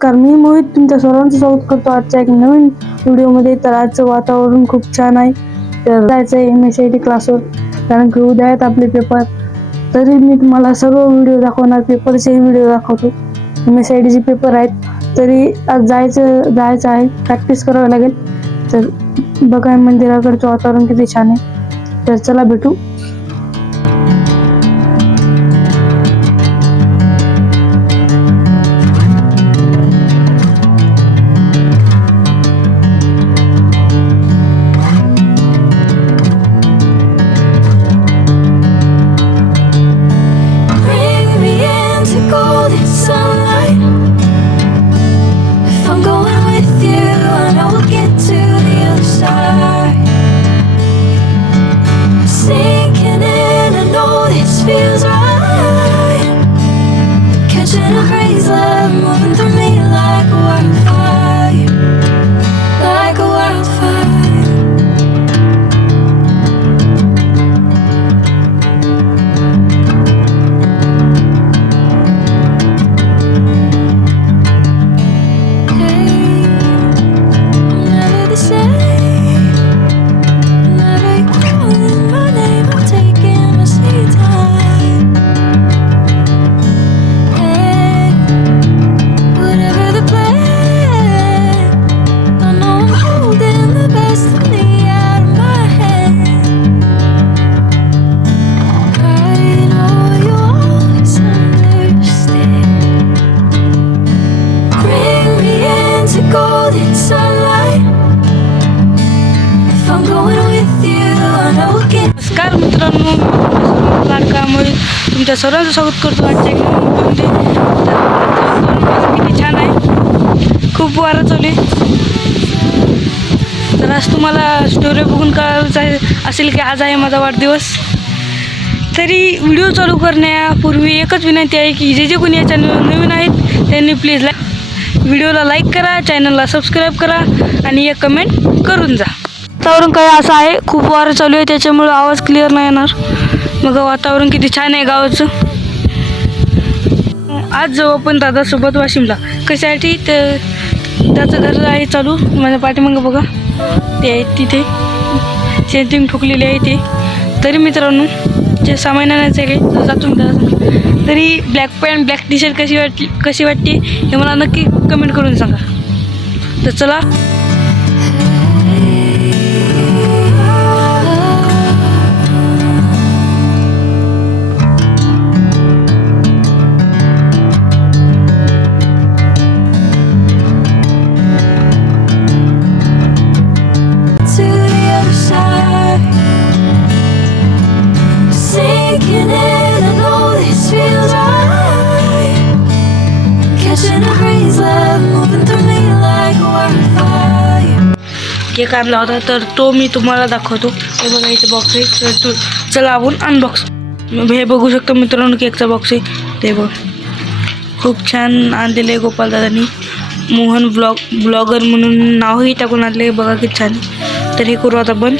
नमस्कार, मी मोहित तुमच्या सर्वांचं स्वागत करतो आजच्या एक नवीन व्हिडिओमध्ये. तर आजचं वातावरण खूप छान आहे. तर जायचं आहे MSIT क्लासवर, कारण की उद्या आहेत आपले पेपर. तरी मी तुम्हाला सर्व व्हिडिओ दाखवणार, पेपरचेही व्हिडिओ दाखवतो. MSITचे पेपर आहेत, तरी आज जायचं आहे, प्रॅक्टिस करावी लागेल. तर बघा मंदिराकडचं वातावरण किती छान आहे. तर चला भेटू. नमस्कार मित्रांनो, लाडकामुळे तुमच्या सर्वांचं स्वागत करतो आजच्या व्हिडिओमध्ये. किती छान आहे, खूप वारं चालू आहे. तर आज तुम्हाला स्टोरी बघून कळायचं असेल की आज आहे माझा वाढदिवस. तरी व्हिडिओ चालू करण्यापूर्वी एकच विनंती आहे की जे कोणी या चॅनलवर नवीन आहेत त्यांनी प्लीज व्हिडिओला लाईक करा, चॅनलला सबस्क्राईब करा आणि एक कमेंट करून जा. वातावरण काय असं आहे, खूप वारं चालू आहे, त्याच्यामुळे आवाज क्लिअर नाही येणार. मग वातावरण किती छान आहे गावाचं. आज जाऊ आपण दादासोबत वाशिमला. कशासाठी? तर त्याचं घर आहे चालू, माझ्या पाठीमागं बघा ते आहे, तिथे सेंटिंग ठोकलेली आहे ते. तरी मित्रांनो जे सामान आणायचं आहे काही तर जातो मी. तरी black pant black tea shirt कशी वाटते हे मला नक्की कमेंट करून सांगा. तर चला. केक आणला होता तर तो मी तुम्हाला दाखवतो. हे बघा इथे बॉक्स आहे, तर चला आपण अनबॉक्स. हे बघू शकतो मित्रांनो, केकचा बॉक्स आहे ते बघ, खूप छान आणलेलं आहे गोपाल दादांनी. मोहन ब्लॉगर म्हणून नावही टाकून आणले, बघा किती छान. तर हे करू आता बंद.